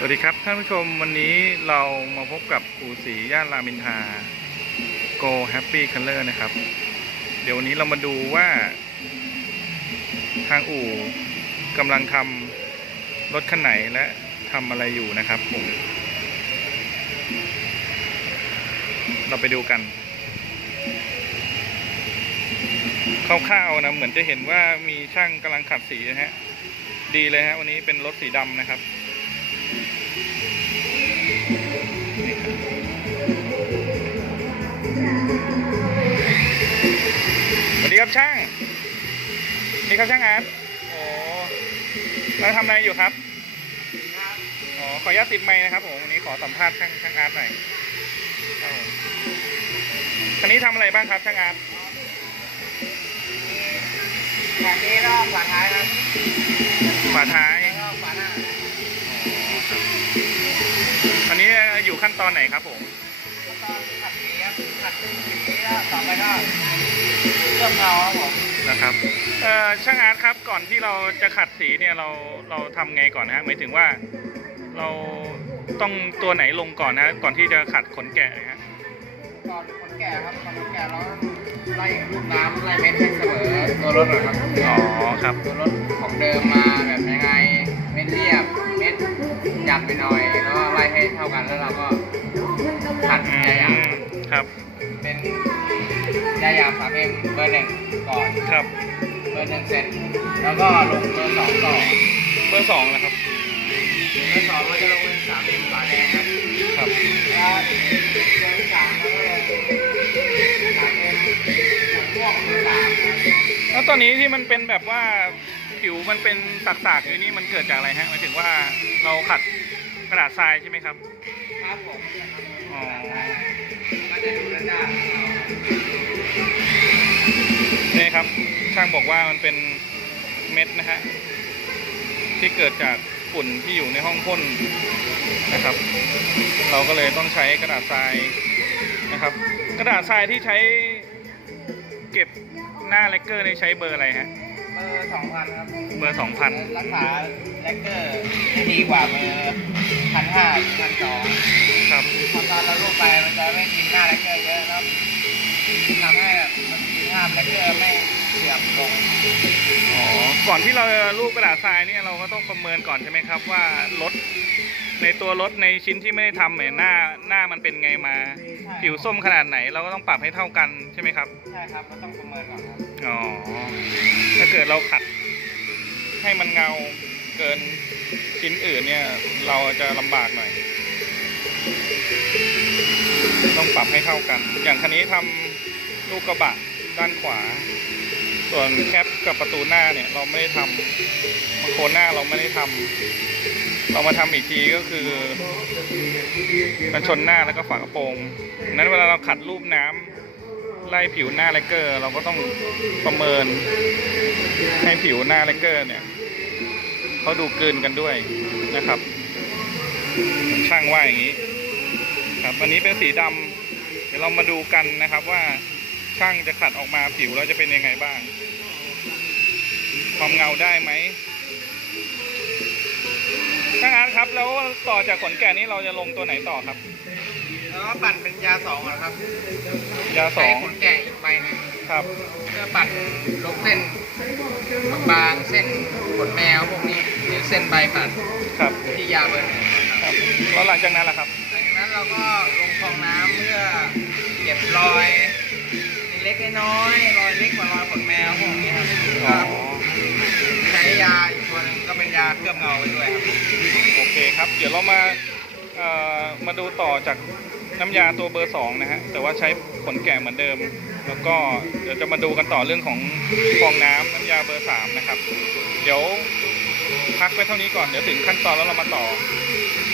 สวัสดีครับท่านผู้ชมวันนี้เรามาพบกับอู่สีย่านรามินทา Go Happy Color นะครับ เดี๋ยววันนี้เรามาดูว่า ทางอู่กำลังทำรถคันไหนและทำอะไรอยู่นะครับผม เราไปดูกันคร่าวๆนะเหมือนจะเห็นว่ามีช่างกำลังขัดสีนะฮะ ดีเลยฮะวันนี้เป็นรถสีดำนะครับ ครับช่างนี่ครับช่างอาร์ตโอ้เราทำอะไรอยู่ครับอ๋อขออนุญาตติดไมค์นะครับผมวันนี้ขอสัมภาษณ์ช่างช่างอาร์ตหน่อยครับผมคันนี้ทำอะไรบ้างครับช่างอาร์ตแบบนี้รอบฝาท้ายครับฝาท้ายรอบฝาหน้าอันนี้อยู่ขั้นตอนไหนครับผมแล้วก็ขัดสีครับขัดสีแล้วต่อไปก็ เคลือบเงาครับผมนะครับเอ่อช่างอาร์ตครับก่อนที่เราจะขัดสีเนี่ยเราเราทำไงก่อนนะฮะหมายถึงว่าเราต้องตัวไหนลงก่อนนะก่อนที่จะขัดขนแกะนะฮะก่อนคนแก่ครับก่อนคนแก่เราไล่ลูกน้ำไล่เม็ดให้เสมอตัวรถหน่อยครับอ๋อครับตัวรถของเดิมมาแบบยังไงเม็ดเรียบเม็ดหยับไปหน่อยแล้วก็ไล่ให้เท่ากันแล้วเราก็ขัดอืยาหยาบมครับ เป็น ยาหยาบสามเอ็มเบอร์หนึ่งก่อน ครับ เบอร์หนึ่งเสร็จ แล้วก็ลงเบอร์สองต่อ เบอร์สองนะครับ เบอร์สองเราจะลงเป็นสามเอ็มฝาแดงครับ ครับแล้วเบอร์สามแล้วก็ลงสามเอ็มม่วงเบอร์สามครับแล้วตอนนี้ที่มันเป็นแบบว่าผิวมันเป็นสักๆอยู่นี่มันเกิดจากอะไรฮะหมายถึงว่าเราขัดกระดาษทรายใช่ไหมครับ ครับผมอ๋อมันจะดูด้านห น้าของเราครับนี่ครับ ช่างบอกว่ามันเป็นเม็ดนะฮะที่เกิดจากฝุ่นที่อยู่ในห้องพ่นนะครับ เราก็เลยต้องใช้กระดาษทรายนะครับ กระดาษทรายที่ใช้เก็บหน้าเลกเกอร์ในใช้เบอร์อะไรฮะเบอร์สองพันครับ เบอร์สองพันรักษาแลกเกอร์ให้ดีกว่าเบอร์พันห้าพันสองครับพอตอนเราลูกไปมันจะไม่กินหน้าแลกเกอร์เยอะครับทำให้แบบมันกินภาพแลกเกอร์ไม่ เสื่อมลงอ๋อ ก่อนที่เราจะรูปกระดาษทรายเนี่ยเราก็ต้องประเมินก่อนใช่ไหมครับว่ารถในตัวรถในชิ้นที่ไม่ได้ทำเนี่ยหน้าหน้ามันเป็นไงมาผิวส้มขนาดไหนเราก็ต้องปรับให้เท่ากันใช่ไหมครับ ใช่ครับก็ต้องประเมินก่อนครับอ๋อ ถ้าเกิดเราขัดให้มันเงาเกินชิ้นอื่นเนี่ย เราจะลำบากหน่อย ต้องปรับให้เท่ากัน อย่างคันนี้ทำลูกกระบะด้านขวา ส่วนแคปกับประตูหน้าเนี่ยเราไม่ได้ทำมาโคนหน้าเราไม่ได้ทำเรามาทำอีกทีก็คือกันชนหน้าแล้วก็ฝากระโปรงดังนั้นเวลาเราขัดรูปน้ำไล่ผิวหน้าเลกเกอร์ เราก็ต้องประเมิน ให้ผิวหน้าเลกเกอร์เนี่ยเขาดูกลืนกันด้วยนะครับช่างว่าอย่างนี้ ครับอันนี้เป็นสีดำเดี๋ยวเรามาดูกันนะครับว่า ช่างจะขัดออกมาผิวแล้วจะเป็นยังไงบ้าง ความเงาได้ไหมช่างอาร์ตครับแล้วต่อจากขนแก่นี้เราจะลงตัวไหนต่อครับ แล้วก็ปั่นเป็นยาสองก่อนครับยาสใช้องขนแก่อีกใบหนึงครับ เพื่อปั่นลงเส้นบางๆเส้นขนแมวพวกนี้หรือเส้นใบปั่นครับที่ยาเบอร์หนึ่งครับครับแล้วหลังจากนั้นล่ะครับหลังจากนั้นเราก็ลงฟองน้ำเพื่อเก็บรอยเล็กๆ น้อยๆรอยเล็กกว่ารอยขนแมวพวกนี้ครับอ๋อก็ใช้ยาอีกตัวหนึงก็เป็นยาเคลือบเงาไปด้วยครับโอเคครับ เดี๋ยวเรามาเอ่อมาดูต่อจากน้ำยาตัวเบอร์สองนะฮะแต่ว่าใช้ผลแก่เหมือนเดิม แล้วก็เดี๋ยวจะมาดูกันต่อเรื่องของฟองน้ำน้ำยาเบอร์สามนะครับ เดี๋ยวพักไปเท่านี้ก่อนเดี๋ยวถึงขั้นตอนแล้วเรามาต่อ